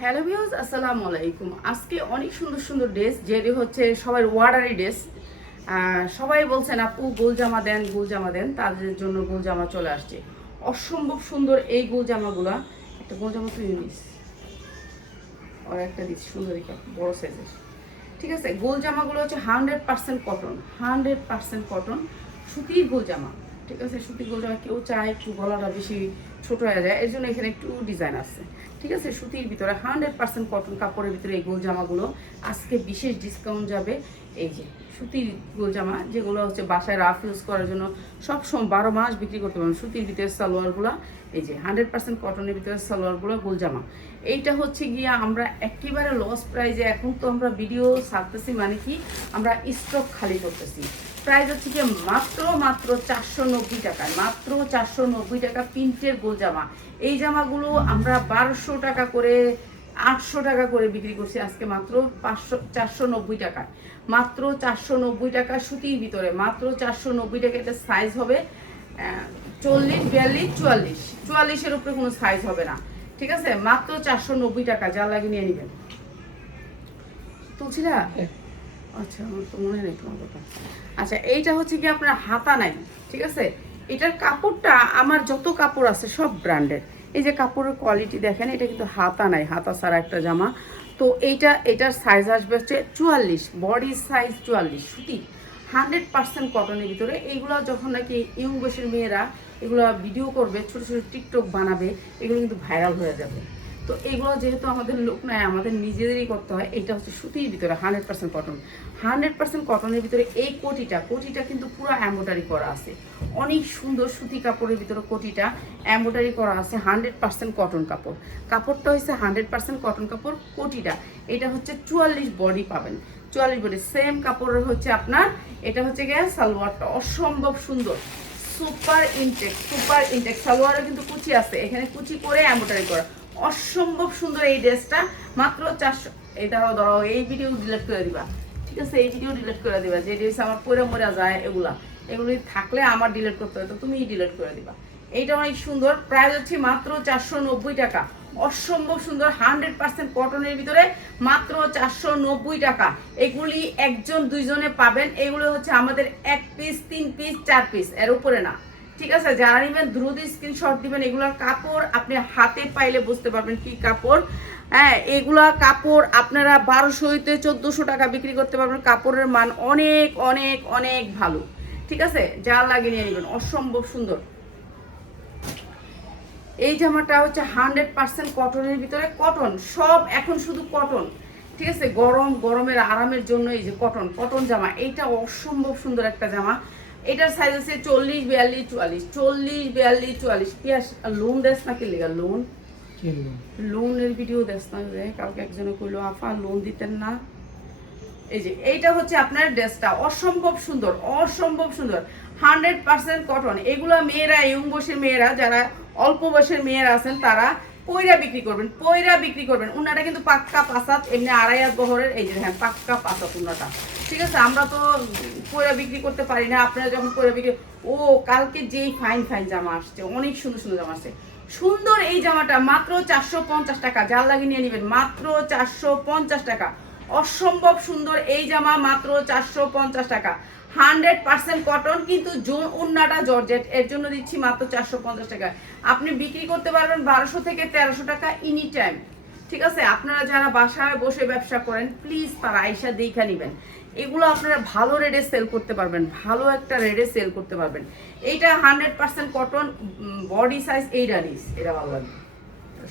Hello viewers, আসসালামু আলাইকুম। আজকে অনেক সুন্দর সুন্দর ড্রেস, যেটি হচ্ছে সবাই ওয়ার্ডারি ড্রেস। সবাই বলছেন আপু গোল জামা দেন, গোল জামা দেন, তাদের জন্য গোল জামা চলে আসছে। অসম্ভব সুন্দর এই গোল জামাগুলা। একটা গোল জামা তুই নিস, আর একটা দিস সুন্দর বড় সাইজের। ঠিক আছে, গোল জামাগুলো হচ্ছে 100% কটন, 100% কটন, সুতির গোল জামা। ঠিক আছে, সুতির গোল জামা কেউ চায় একটু গলাটা বেশি ছোট হয়ে যায়, এর জন্য এখানে একটু ডিজাইন আছে। ঠিক আছে, সুতির ভিতরে 100% কটন কাপড়ের ভিতরে এই গোল জামাগুলো আজকে বিশেষ ডিসকাউন্ট যাবে। এই যে সুতির গোল জামা, যেগুলো হচ্ছে বাসায় রাফ ইউজ করার জন্য সবসময় 12 মাস বিক্রি করতে পারবেন। সুতির ভিতরে সালোয়ারগুলো, এই যে 100% কটনের ভিতরে সালোয়ারগুলো গোল জামা। এইটা হচ্ছে গিয়া আমরা একেবারে লস প্রাইজে, এখন তো আমরা ভিডিও ছাড়তেছি মানে কি আমরা স্টক খালি করতেছি। প্রাইস হচ্ছে কি মাত্র 490 টাকায়, মাত্র 490 টাকা প্রিন্টের গোল জামা। এই জামাগুলো আমরা 1200 টাকা করে, 800 টাকা করে বিক্রি করছি, আজকে মাত্র 490 টাকায়, মাত্র 490 টাকা সুতির ভিতরে, মাত্র 490 টাকা। এটা সাইজ হবে 40, 42, 44, 44-এর উপরে কোনো সাইজ হবে না। ঠিক আছে, মাত্র 490 টাকা, যা লাগে নিয়ে নেবেন। তুলছি না? আচ্ছা, আমার তো মনে নেই তোমার কথা। আচ্ছা, এইটা হচ্ছে কি আপনার হাতা নাই। ঠিক আছে, এটার কাপড়টা আমার যত কাপড় আছে সব ব্র্যান্ডের। এই যে কাপড়ের কোয়ালিটি দেখেন, এটা কিন্তু হাতা নাই, হাতা ছাড়া একটা জামা। তো এটার সাইজ আসবে হচ্ছে 44, বডি সাইজ 44, সুতি 100% কটনের ভিতরে। এইগুলো যখন নাকি ইয়ং বয়সের মেয়েরা এগুলো ভিডিও করবে, ছোটো ছোটো টিকটক বানাবে, এগুলো কিন্তু ভাইরাল হয়ে যাবে। তো এগুলো যেহেতু আমাদের লোক নাই, আমাদের নিজেদেরই করতে হয়। এটা হচ্ছে সুতির ভিতরে 100% কটন, 100% কটনের ভিতরে। এই কোটিটা কিন্তু পুরো এমব্রয়ডারি করা আছে, অনেক সুন্দর সুতি কাপড়ের ভিতরে কোটিটা এমব্রয়ডারি করা আছে। 100% কটন কাপড়, কাপড়টা হচ্ছে 100% কটন কাপড়। কোটিটা এটা হচ্ছে 44 বডি পাবেন, 44 বডি সেম কাপড়ের হচ্ছে আপনার। এটা হচ্ছে গিয়ে সালোয়ারটা অসম্ভব সুন্দর, সুপার ইনটেক সালোয়ারে কিন্তু কুচি আছে, এখানে কুচি করে এমব্রয়ডারি করা, অসম্ভব সুন্দর এই ড্রেসটা। মাত্র 400। এই দাঁড়াও, এই ভিডিও ডিলিট করে দিবা। ঠিক আছে, এই ভিডিও ডিলিট করে দিবা। যে ড্রেস আমার পরে মরে যায়, এগুলি থাকলে আমার ডিলিট করতে হয়, তো তুমি ডিলিট করে দিবা। এইটা অনেক সুন্দর, প্রাইস হচ্ছে মাত্র 490 টাকা। অসম্ভব সুন্দর 100% কটনের ভিতরে, মাত্র 490 টাকা। এগুলি একজন দুইজনে পাবেন। এগুলো হচ্ছে আমাদের 1 পিস, 3 পিস, 4 পিস, এর উপরে না। ঠিক আছে, যারা নেবেন দ্রুত স্ক্রিনশট দিবেন। এগুলোর কাপড় আপনি হাতে পাইলে বুঝতে পারবেন কি কাপড়। হ্যাঁ, এগুলা কাপড় আপনারা 1200 হইতে 1400 টাকা বিক্রি করতে পারবেন। কাপড়ের মান অনেক অনেক অনেক ভালো। ঠিক আছে, যা লাগে নিয়ে নেবেন, অসম্ভব সুন্দর। এই জামাটা হচ্ছে 100% কটনের ভিতরে, কটন সব এখন শুধু কটন। ঠিক আছে, গরমের আরামের জন্য এই যে কটন জামা, এইটা অসম্ভব সুন্দর একটা জামা। এটার সাইজ আছে 40, 42, 44, 40, 42, 44। কি লোন দেশ নাকি লেগা লোনের ভিডিও দেশ না? কাউকে একজনে কইলো আফা লোন দিতেন না। এই যে এইটা হচ্ছে আপনার ড্রেসটা, অসম্ভব সুন্দর, অসম্ভব সুন্দর 100% কটন। এগুলো মেয়েরা, ইয়ং বয়সের মেয়েরা, যারা অল্প বয়সের মেয়েরা আছেন, তারা পয়রা বিক্রি করবেন। উনাটা কিন্তু পাক্কা পাসাত, এমনি 2.5 বহরের। এই যে হ্যাঁ, পাক্কা পাসাত উনাটা। ঠিক আছে, আমরা তো পয়রা বিক্রি করতে পারি না। আপনারা যখন পয়রা বিক্রি, কালকে যেই ফাইন জামা আসছে, অনেক সুন্দর সুন্দর জামা আসছে। সুন্দর এই জামাটা মাত্র 450 টাকা, যার লাগিয়ে নিয়ে নেবেন, মাত্র 450 টাকা। অসম্ভব সুন্দর এই জামা, মাত্র 450 টাকা, 100% কটন, কিন্তু ওড়নাটা জর্জেট, এর জন্য দিচ্ছি মাত্র 450 টাকা। আপনি বিক্রি করতে পারবেন 1200 থেকে 1300 টাকা এনি টাইম। ঠিক আছে, আপনারা যারা বাসায় বসে ব্যবসা করেন, প্লিজ তারা আইসা দেখা নেবেন। এগুলো আপনারা ভালো রেটে সেল করতে পারবেন, ভালো একটা রেটে সেল করতে পারবেন। এইটা 100% কটন, বডি সাইজ 8 এটা ভালো লাগবে,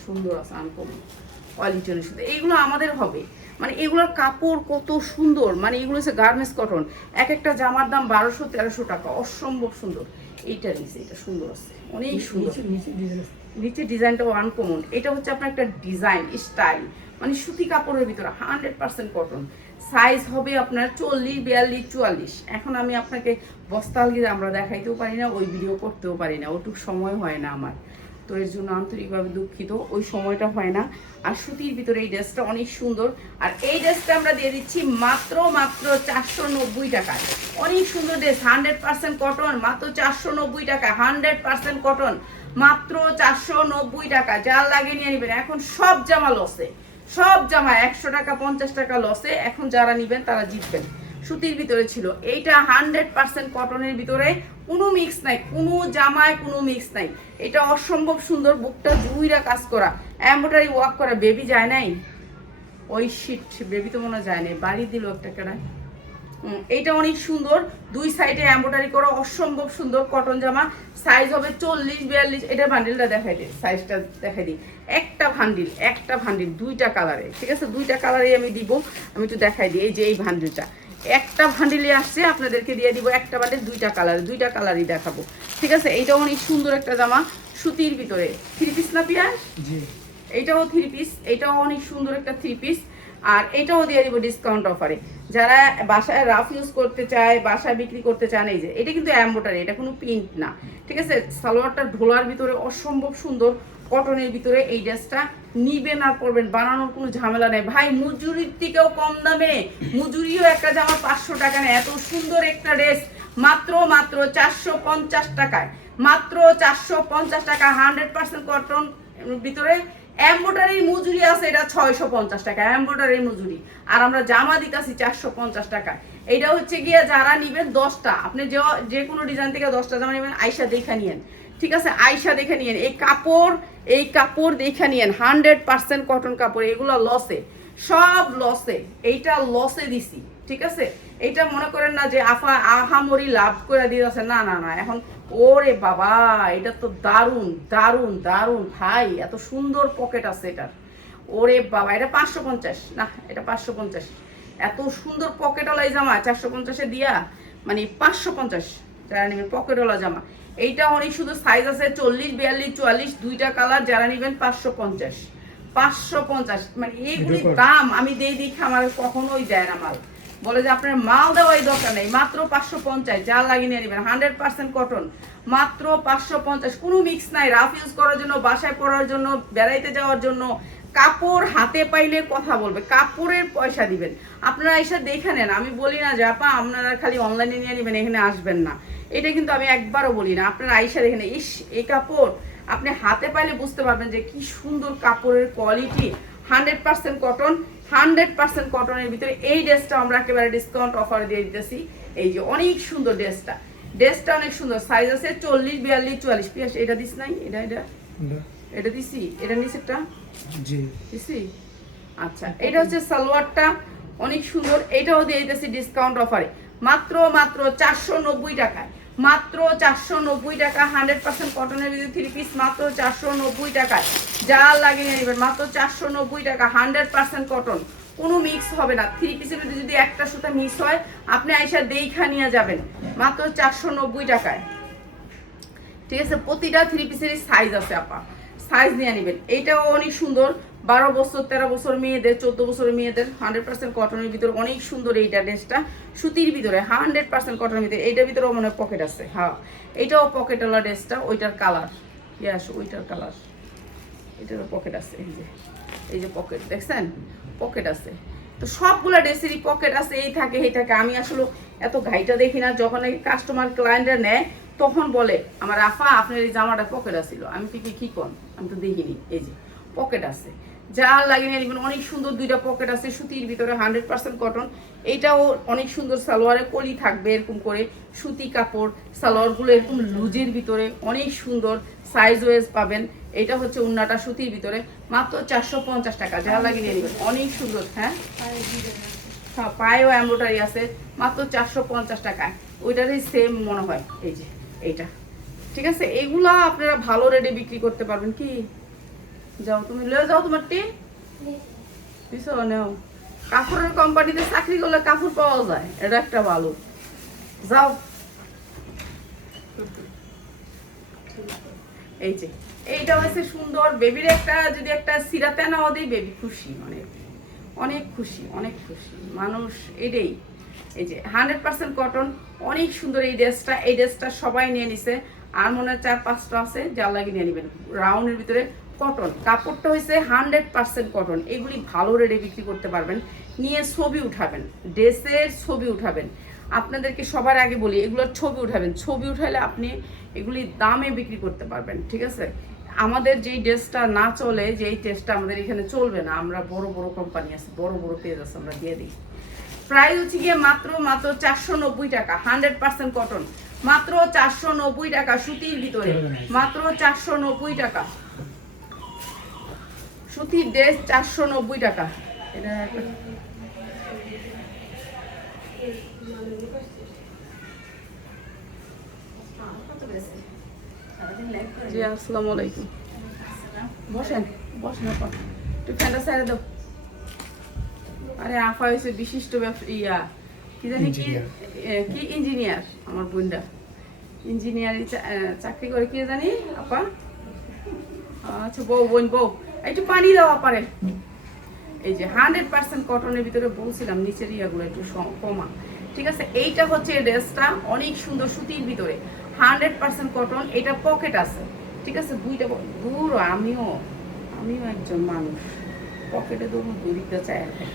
সুন্দর আছে, আনকমন কোয়ালিটির সাথে। এইগুলো আমাদের হবে, মানে এগুলোর কাপড় কত সুন্দর, মানে এগুলো হচ্ছে গার্মেন্টস কটন। এক একটা জামার দাম 1200-1300 টাকা, অসম্ভব সুন্দর। এইটা নিচে, এটা সুন্দর আছে, অনেক সুন্দর। নিচে ডিজাইনটাও আনকমন। এটা হচ্ছে আপনার একটা ডিজাইন স্টাইল, মানে সুতি কাপড়ের ভিতরে 100% কটন। সাইজ হবে আপনার 40, 42, 44। এখন আমি আপনাকে বস্তালগিয়ে আমরা দেখাইতেও পারি না, ওই ভিডিও করতেও পারি না, ওটুক সময় হয় না আমার। তো এর জন্য আন্তরিকভাবে দুঃখিত, ওই সময়টা হয় না। আর সুতির ভিতরে এই ড্রেসটা অনেক সুন্দর। আর এই ড্রেসটা আমরা দিয়ে দিচ্ছি মাত্র 490 টাকায়। অনেক সুন্দর ড্রেস, 100% কটন, মাত্র 490 টাকা, 100% কটন, মাত্র 490 টাকা। যার লাগে নিয়ে নেবেন। এখন সব জামা লসে, সব জামা 100 টাকা 50 টাকা লসে, এখন যারা নিবেন তারা জিতবেন। সুতির ভিতরে ছিল এইটা, 100% কটনের ভিতরে, কোনো মিক্স নাই, কোনো জামায় কোনো মিক্স নাই। এটা অসম্ভব সুন্দর, বুকটা জুইরা কাজ করা, এমব্রয়ডারি ওয়ার্ক করা। বেবি যায় নাই, ওই শিট বেবি তো মনে যায় নাই, বাড়ি দিল একটা কেনায়। এইটা অনেক সুন্দর, দুই সাইডে এমব্রয়ডারি করা, অসম্ভব সুন্দর কটন জামা। সাইজ হবে 40-42। এটা বান্ডিলটা দেখাই দিই, সাইজটা দেখাই দিই। একটা ভান্ডিল দুইটা কালারে, ঠিক আছে, দুইটা কালারে আমি দিব। আমি একটু দেখাই দিই, এই যে এই ভান্ডিলটা একটা ভান্ডিলে আসছে, আপনাদেরকে দিয়ে দিব একটা বান্ডিল, দুইটা কালারই দেখাবো, ঠিক আছে। এইটা অনেক সুন্দর একটা জামা, সুতির ভিতরে, 3 পিস না পিয়া? এইটাও 3 পিস, এইটাও অনেক সুন্দর একটা 3 পিস। আর এটাও দিয়ে দিব ডিসকাউন্ট অফারে, যারা বাসায় রাফ ইউজ করতে চায়, বাসায় বিক্রি করতে চান। এই যে এটা কিন্তু এমব্রয়ডারি, এটা কোনো প্রিন্ট না, ঠিক আছে। সালোয়ারটা ঢোলার ভিতরে অসম্ভব সুন্দর, কটনের ভিতরে। এই ড্রেসটা নিবেন আর পরবেন, বানানোর কোনো ঝামেলা নেই ভাই, মজুরির থেকেও কম দামে। মজুরিও একটা জামা 500 টাকা নেয়, এত সুন্দর একটা ড্রেস মাত্র 450 টাকায়, মাত্র 450 টাকা। 100% কটন ভিতরে, এমব্রয়ডারির মজুরি আছে এটা 650 টাকা এমব্রয়ডারির মজুরি, আর আমরা জামা দিতেছি 450 টাকা। এইটা হচ্ছে গিয়ে যারা নিবেন 10টা, আপনি যে কোনো ডিজাইন থেকে 10টা জামা নেবেন, আয়শা দেখে নিয়েন, ঠিক আছে, আয়শা দেখে নিয়েন। এই কাপড় দেখে নিয়েন, 100% কটন কাপড়। এগুলো লসে, সব লসে, এইটা লসে দিছি, ঠিক আছে। এইটা মনে করেন না যে আহামরি লাভ করে দিয়েছে, না না না। এখন ওরে বাবা, এটা তো দারুন দারুন দারুন ভাই, এত সুন্দর পকেট আছে এটার। ওরে বাবা, এটা 550 না, এটা 550। এত সুন্দর পকেটওয়ালা এই জামা 450-এ দিয়া, মানে 550 যারা নেবেন পকেটওয়ালা জামা। এইটা অনেক সুন্দর, সাইজ আছে 40, 42, 44, দুইটা কালার। যারা নেবেন 550, মানে এইগুলি দাম আমি দেখে আমার কখনোই দেয় না মাল, বলে যে আপনার মাল দেওয়াই দরকার নেই, মাত্র 550, যা লাগিয়ে নিয়ে নেবেন। 100% কটন, মাত্র 550, কোনো মিক্স নাই। রাফ ইউজ করার জন্য, বাসায় পরার জন্য, বেড়াইতে যাওয়ার জন্য, কাপড় হাতে পাইলে কথা বলবে, কাপড়ের পয়সা দিবেন। আপনারা এসে দেখে নেন, আমি বলি না যে আপা আপনারা খালি অনলাইনে নিয়ে নেবেন, এখানে আসবেন না, এটা কিন্তু আমি একবারও বলি না। আপনারা আইসা দেখে নেন, ইস এই কাপড় আপনি হাতে পাইলে বুঝতে পারবেন যে কি সুন্দর কাপড়ের কোয়ালিটি। 100% কটন, 100% কটনের ভিতরে এই ড্রেসটা আমরা একেবারে ডিসকাউন্ট অফার দিয়ে দিতেছি। এই যে অনেক সুন্দর ড্রেসটা অনেক সুন্দর, সাইজ আছে 40, 42, 44 পিস। এটা দিস নাই, এটা দিছি, এটা নিচেরটা জি দিছি। আচ্ছা, এটা হচ্ছে সালোয়ারটা অনেক সুন্দর, এটাও দিয়ে দিতেছি ডিসকাউন্ট অফারে, মাত্র 490 টাকায়, মাত্র 490 টাকা। 100% কটনের ভিতরে 3 পিস, মাত্র 490 টাকায়। যা লাগিয়ে নেবেন মাত্র 490 টাকা। 100% কটন, কোনো মিক্স হবে না। 3 পিসের ভিতরে যদি একটা সুতা মিক্স হয়, আপনি আইসা দেখা নিয়ে যাবেন, মাত্র 490 টাকায়, ঠিক আছে। প্রতিটা 3 পিসেরই সাইজ আছে, আপা সাইজ নিয়ে নেবেন। এইটাও অনেক সুন্দর, 12 বছর 13 বছর মেয়েদের, 14 বছরের মেয়েদের, 100% কটনের ভিতরে অনেক সুন্দর। এইটা ড্রেসটা সুতির ভিতরে, 100% কটনের ভিতরে। এইটার ভিতরেও মনে হয় পকেট আছে, হ্যাঁ এইটাও পকেটওয়ালা ড্রেসটা, ওইটার কালার ওইটার কালার, এটারও পকেট আছে। এই যে পকেট দেখছেন, পকেট আছে। তো সবগুলা ড্রেসেরই পকেট আছে, এই থাকে। আমি আসলে এত ঘাইটা দেখি না, যখন এই কাস্টমার ক্লায়েন্টরা নেয় তখন বলে আমার আফা আপনার এই জামাটা পকেট আছিল। আমি কি কন, আমি তো দেখিনি। এই যে পকেট আছে, যা লাগিয়ে নেবেন। অনেক সুন্দর দুইটা পকেট আছে সুতির ভিতরে, 100% কটন। এইটাও অনেক সুন্দর, সালোয়ারে কলি থাকবে এরকম করে, সুতি কাপড়। সালোয়ারগুলো এরকম লুজের ভিতরে অনেক সুন্দর, সাইজ ওয়াইজ পাবেন। এটা হচ্ছে উন্নাটা সুতির ভিতরে, মাত্র 450 টাকা। যা লাগিয়ে নেবেন, অনেক সুন্দর। হ্যাঁ হ্যাঁ, পায়েও এমব্রয়ডারি আছে, মাত্র 450 টাকায়। ওইটারই সেম মনে হয়। এই যে এইটা, ঠিক আছে। এগুলা আপনারা ভালো রেটে বিক্রি করতে পারবেন। কি যাও তুমি লয়ে যাও, তোমার টি পিছু নেও। কাপড়ের কোম্পানিতে চাকরি করলে কাপড় পাওয়া যায়, এটা একটা ভালো। যাও, এই যে এইটা হচ্ছে সুন্দর। বেবির একটা যদি একটা সিরাতে নাও দিই, বেবি খুশি, অনেক খুশি, অনেক খুশি মানুষ। এটাই, এই যে 100% কটন, অনেক সুন্দর এই ড্রেসটা সবাই নিয়ে নিছে। আর মনে হয় 4-5টা আছে, যা লাগে নিয়ে নেবেন। রাউন্ডের ভিতরে কটন, কাপড়টা হয়েছে 100% কটন। এগুলি ভালো রেটে বিক্রি করতে পারবেন, নিয়ে ছবি উঠাবেন, ড্রেসের ছবি উঠাবেন। আপনাদেরকে সবার আগে বলি, এগুলোর ছবি উঠাবেন, ছবি উঠালে আপনি এগুলি দামে বিক্রি করতে পারবেন, ঠিক আছে। আমাদের যেই ড্রেসটা না চলে, যেই ড্রেসটা আমাদের এখানে চলবে না, আমরা বড় বড় কোম্পানি আছে, বড় বড় পেজ আছে, আমরা দিয়ে দিই। প্রাইস হচ্ছে গিয়ে মাত্র 490 টাকা, 100% কটন, মাত্র 490 টাকা সুতির ভিতরে, মাত্র 490 টাকা সুতির ড্রেস, 490 টাকা। এটা জি আসসালামু আলাইকুম। বসেন বসেন আপা, একটু ফ্যানটা সাইডে দাও। আরে আফা হয়েছে বিশিষ্ট ইয়া কি জানি কি কি ইঞ্জিনিয়ার, আমার বোনটা ইঞ্জিনিয়ারিং চাকরি করে, কি জানি আপা। আচ্ছা বউ, বোন বউ, একটু পানি দেওয়া পারে। এই যে 100% কটনের ভিতরে বলছিলাম নিচের ইয়াগুলো একটু কমা, ঠিক আছে। এইটা হচ্ছে ড্রেসটা অনেক সুন্দর সুতির ভিতরে, 100% কটন। এটা পকেট আছে, ঠিক আছে। দুইটা দূর, আমিও একজন মানুষ, পকেটে দূরিতে চাই আর কি,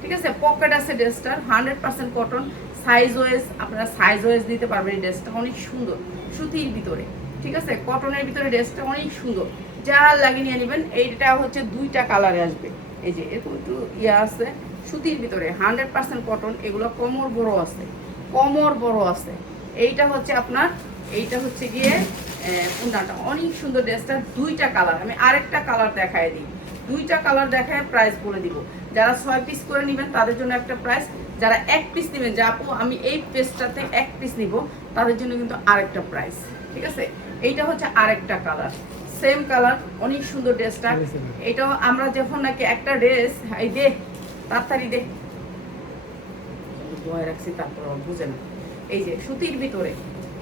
ঠিক আছে। পকেট আছে ড্রেসটার, 100% কটন। সাইজ ওয়াইজ আপনারা সাইজ ওয়াইজ দিতে পারবেন। এই ড্রেসটা অনেক সুন্দর সুতির ভিতরে, ঠিক আছে। কটনের ভিতরে ড্রেসটা অনেক সুন্দর, যা লাগিয়ে নিয়ে নেবেন। এইটা হচ্ছে 2টা কালারে আসবে। এই যে এরকম একটু ইয়া আছে সুতির ভিতরে, 100% কটন। এগুলো কোমর বড় আছে, কোমর বড় আছে। এইটা হচ্ছে আপনার, এইটা হচ্ছে গিয়ে উন্নাটা অনেক সুন্দর। ড্রেসটা 2টা কালার, আমি আরেকটা কালার দেখায় দিই, 2টা কালার দেখায় প্রাইস বলে দিব। যারা 6 পিস করে নেবেন তাদের জন্য একটা প্রাইস, যারা 1 পিস নেবেন, যা আপু আমি এই পেজটাতে 1 পিস নিব, তাদের জন্য কিন্তু আরেকটা প্রাইস, ঠিক আছে। এইটা হচ্ছে আরেকটা কালার, সেম কালার, অনেক সুন্দর ড্রেসটা। এটাও আমরা যখন নাকি একটা ড্রেস, এই দে তাড়াতাড়ি দে ধোয়া রাখছি, তারপর বুঝে না। এই যে সুতির ভিতরে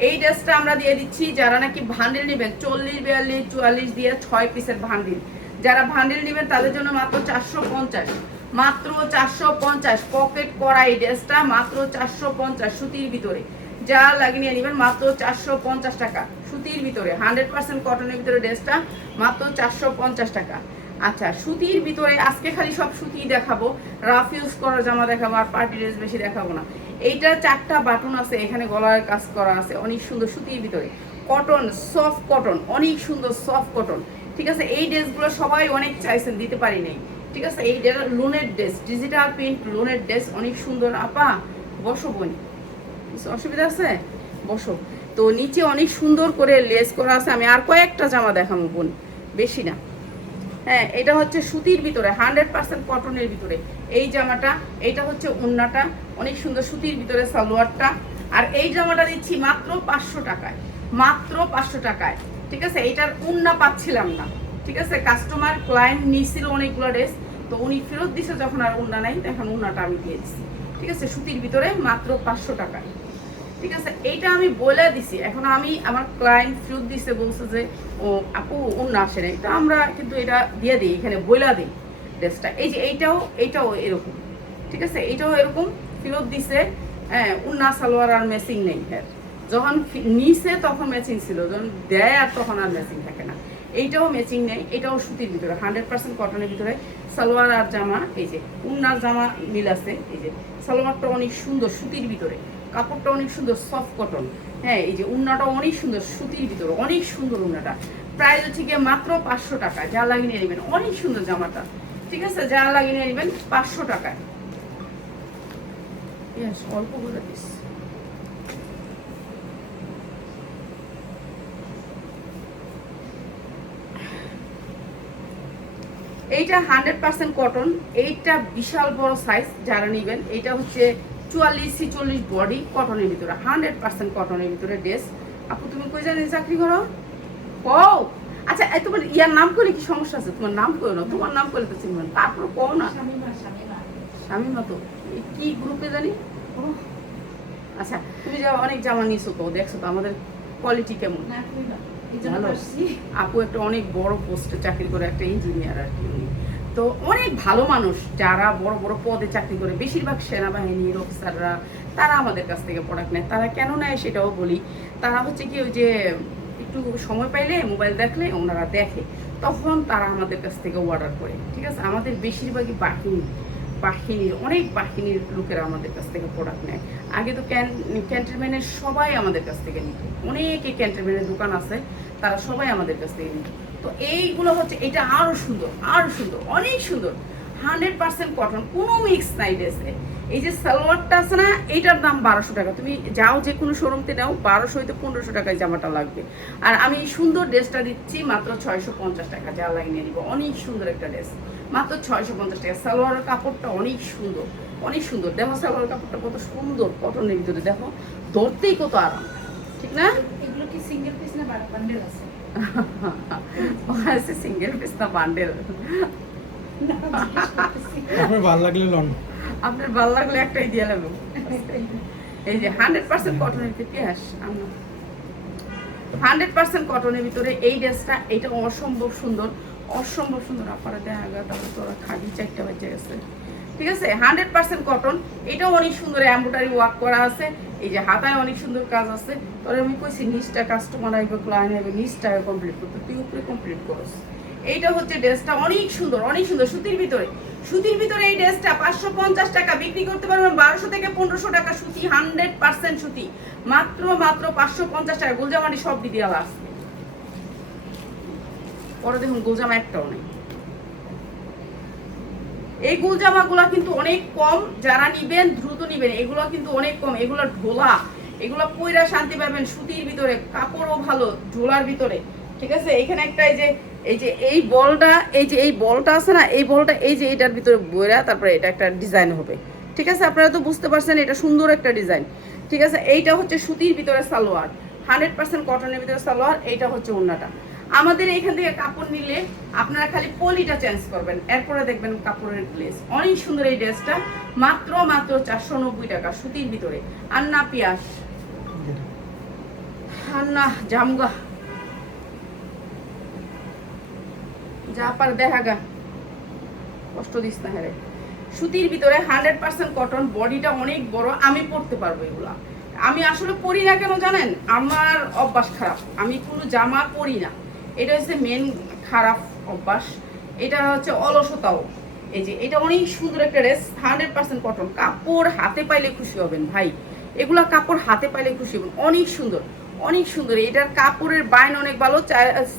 এই ড্রেসটা আমরা দিয়ে দিচ্ছি যারা নাকি ভান্ডেল নেবেন, 40, 42, 44 দিয়ে 6 পিসের ভান্ডেল। যারা ভান্ডেল নেবেন তাদের জন্য মাত্র 450, মাত্র 450 পকেট করা এই ড্রেসটা, মাত্র 450 সুতির ভিতরে। যা লাগিয়ে নেবেন মাত্র 450 টাকা সুতির ভিতরে, 100% কটনের ভিতরে ড্রেসটা মাত্র 450 টাকা। আচ্ছা, সুতির ভিতরে আজকে খালি সব সুতি দেখাবো, রাফ ইউজ করা জামা দেখাবো, আর পার্টি ড্রেস বেশি দেখাবো না। এইটা 4টা বাটন আছে, এখানে গলার কাজ করা আছে, অনেক সুন্দর সুতির ভিতরে, কটন, সফট কটন, অনেক সুন্দর সফট কটন, ঠিক আছে। এই ড্রেসগুলো সবাই অনেক চাইছেন, দিতে পারি নাই, ঠিক আছে। এই লোনের ড্রেস, ডিজিটাল প্রিন্ট লোনের ড্রেস, অনেক সুন্দর। আপা বসো বোন, অসুবিধা আছে, বসো। তো নিচে অনেক সুন্দর করে লেস করা আছে। আমি আর কয়েকটা জামা দেখাবো বোন, বেশি না। হ্যাঁ, এটা হচ্ছে সুতির ভিতরে, 100% কটনের ভিতরে এই জামাটা। এইটা হচ্ছে ওড়নাটা, অনেক সুন্দর সুতির ভিতরে সালোয়ারটা। আর এই জামাটা দিচ্ছি মাত্র 500 টাকায়, মাত্র 500 টাকায়, ঠিক আছে। এইটার ওড়না পাচ্ছিলাম না, ঠিক আছে। কাস্টমার ক্লায়েন্ট নিয়েছিল অনেকগুলো ড্রেস, তো উনি ফেরত দিছে যখন, আর ওড়না নাই, তখন ওড়নাটা আমি দিয়ে দিচ্ছি, ঠিক আছে। সুতির ভিতরে মাত্র 500 টাকায়, ঠিক আছে। এইটা আমি বলে দিছি, এখন আমি আমার ক্লায়েন্ট ফেরত দিছে, বলছে যে ও আপু ওড়না আসে না, এটা আমরা কিন্তু এটা দিয়ে দিই, এখানে বইলা দিই ড্রেসটা। এই যে এইটাও এরকম, ঠিক আছে। এইটাও এরকম ফেরত দিছে, হ্যাঁ। ওড়না সালোয়ার আর ম্যাচিং নেই, হ্যাঁ। যখন নিছে তখন ম্যাচিং ছিল, যখন দেয় আর তখন আর ম্যাচিং থাকে না। এইটাও ম্যাচিং নেই, এটাও সুতির ভিতরে, 100% কটনের ভিতরে সালোয়ার আর জামা। এই যে ওড়নার জামা মিল আছে, এই যে সালোয়ারটা অনেক সুন্দর সুতির ভিতরে, কাপড়টা অনেক সুন্দর সফট কটন, হ্যাঁ। এই যে উন্নাটা অনেক সুন্দর সুতির ভিতরে, অনেক সুন্দর উন্নাটা। প্রাইস হচ্ছে গিয়ে মাত্র 500 টাকা। যা লাগিয়ে নিয়ে নেবেন, অনেক সুন্দর জামাটা, ঠিক আছে। যা লাগিয়ে নিয়ে নেবেন 500 টাকায়। অল্প করে দিস। এইটা 100% কটন, এইটা বিশাল বড় সাইজ, যারা নেবেন। এইটা হচ্ছে 44-46 বডি, কটনের ভিতরে, 100% কটনের ভিতরে ড্রেস। আপু তুমি কই জানি চাকরি করো? ও আচ্ছা, তোমার ইয়ার নাম করে কি সমস্যা আছে? তোমার নাম করো না, তোমার নাম করে তো চিনবেন, তারপর কও না। শামিমা তো কি গ্রুপে জানি। আচ্ছা, তুমি যা অনেক জামা নিয়েছো, তো দেখছো তো আমাদের কোয়ালিটি কেমন। ভালো, আপু একটা অনেক বড় পোস্টে চাকরি করে, একটা ইঞ্জিনিয়ার আর কি। তো অনেক ভালো মানুষ, যারা বড় বড় পদে চাকরি করে, বেশিরভাগ সেনাবাহিনীর অফিসাররা, তারা আমাদের কাছ থেকে প্রোডাক্ট নেয়। তারা কেন নেয় সেটাও বলি। তারা হচ্ছে কি, ওই যে একটু সময় পাইলে, মোবাইল দেখলে ওনারা দেখে, তখন তারা আমাদের কাছ থেকে অর্ডার করে, ঠিক আছে। আমাদের বেশিরভাগই বাহিনীর অনেক বাহিনীর লোকেরা আমাদের কাছ থেকে প্রোডাক্ট নেয়। আগে তো ক্যান্টনমেন্টের সবাই আমাদের কাছ থেকে নিত, অনেকে ক্যান্টনমেন্টের দোকান আছে, তারা সবাই আমাদের কাছ থেকে নিত। তো এইগুলো হচ্ছে, এটা আরো সুন্দর, আরো সুন্দর, অনেক সুন্দর। 100% কটন, কোনো মিক্স নাই ড্রেসে। এই যে সালোয়ারটা আছে না, এইটার দাম 1200 টাকা। তুমি যাও যে কোনো শোরুমতে নাও, 1200 হইতে 1500 টাকায় জামাটা লাগবে। আর আমি এই সুন্দর ড্রেসটা দিচ্ছি মাত্র 650 টাকা, যা লাগিয়ে নিব। অনেক সুন্দর একটা ড্রেস, মাত্র 650 টাকা। সালোয়ারের কাপড়টা অনেক সুন্দর, অনেক সুন্দর। দেখো সালোয়ারের কাপড়টা কত সুন্দর, কটনের ভিতরে দেখো, ধরতেই কত আরাম, ঠিক না? এগুলো কি সিঙ্গেল পিস না বান্ডেল আছে? সিঙ্গেল পিস না বান্ডেল? আপনার ভালো লাগলে লন, আপনার ভালো লাগলে একটাই দিয়ে লাগবে। এই যে 100% কটনের ইতিহাস, 100% কটনের ভিতরে এই ড্রেসটা, এটা অসম্ভব সুন্দর, অসম্ভব সুন্দর। আপনারা দেখা গেল তারপর তোরা খালি 4টা বেজে গেছে, ঠিক আছে? 100% কটন, এটাও অনেক সুন্দর এমব্রয়ডারি ওয়ার্ক করা আছে। এই যে হাতায় অনেক সুন্দর কাজ আছে। তবে আমি কইছি নিচটা কাস্টমার আইবে, ক্লায়েন্ট আইবে, নিচটা কমপ্লিট করতে, তুই উপরে কমপ্লিট করস। এইটা হচ্ছে ড্রেসটা অনেক সুন্দর, অনেক সুন্দর, সুতির ভিতরে। সুতির ভিতরে এই ড্রেসটা 550 টাকা বিক্রি করতে পারবেন 1200 থেকে 1500 টাকা। সুতি, 100% সুতি, মাত্র মাত্র 550 টাকা। গোলজামাটি সব দিয়ে আসছে, পরে দেখুন গোলজামা একটাও নেই। এই গোলজামাগুলা কিন্তু অনেক কম, যারা নিবেন দ্রুত নিবেন। এগুলো কিন্তু অনেক কম, এগুলো ঢোলা, এগুলো পয়রা শান্তি পাবেন। সুতির ভিতরে, কাপড়ও ভালো, ঢোলার ভিতরে, ঠিক আছে? এখানে একটা এই বলটা, এই বলটা আছে না, এই বলটা এই যে এটার ভিতরে বইরা, তারপরে এটা একটা ডিজাইন হবে, ঠিক আছে? আপনারা তো বুঝতে পারছেন, এটা সুন্দর একটা ডিজাইন, ঠিক আছে? এইটা হচ্ছে সুতির ভিতরে সালোয়ার, 100% কটনের ভিতরে সালোয়ার। এইটা হচ্ছে ওড়নাটা। আমাদের এইখান থেকে কাপড় নিলে আপনারা খালি পলিটা চেঞ্জ করবেন, এরপরে দেখবেন কাপড়ের গ্লেজ। অনেক সুন্দর এই ড্রেসটা, মাত্র মাত্র 490 টাকা সুতির ভিতরে। আর না পিয়াস, আর না জামগা, যা পার দেখা গা, কষ্ট দিস না। হ্যাঁ, সুতির ভিতরে 100% কটন, বডিটা অনেক বড়। আমি পরতে পারবো এগুলা। আমি আসলে পরি না কেন জানেন? আমার অভ্যাস খারাপ, আমি কোনো জামা পরি না। এটা হচ্ছে মেন খারাপ অভ্যাস, এটা হচ্ছে অলসতাও। এই যে এটা অনেক সুন্দর একটা ড্রেস, 100% কটন। কাপড় হাতে পাইলে খুশি হবেন ভাই, এগুলা কাপড় হাতে পাইলে খুশি হবেন। অনেক সুন্দর, অনেক সুন্দর। এটার কাপড়ের বাইন অনেক ভালো,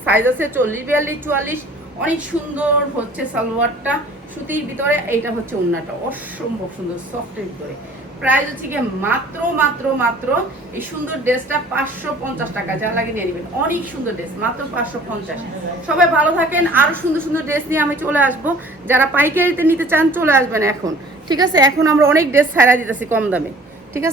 সাইজ আছে 40, 42, 44। অনেক সুন্দর হচ্ছে সালোয়ারটা সুতির ভিতরে। এইটা হচ্ছে ওড়নাটা, অসম্ভব সুন্দর সফটের ভিতরে। প্রাইস হচ্ছে গিয়ে মাত্র মাত্র মাত্র এই সুন্দর ড্রেসটা 550 টাকা, যা লাগে নিয়ে নেবেন। অনেক সুন্দর ড্রেস, মাত্র 550। সবাই ভালো থাকেন, আরো সুন্দর সুন্দর ড্রেস নিয়ে আমি চলে আসব। যারা পাইকারিতে নিতে চান চলে আসবেন এখন, ঠিক আছে? এখন আমরা অনেক ড্রেস ছাড়া দিতেছি কম দামে।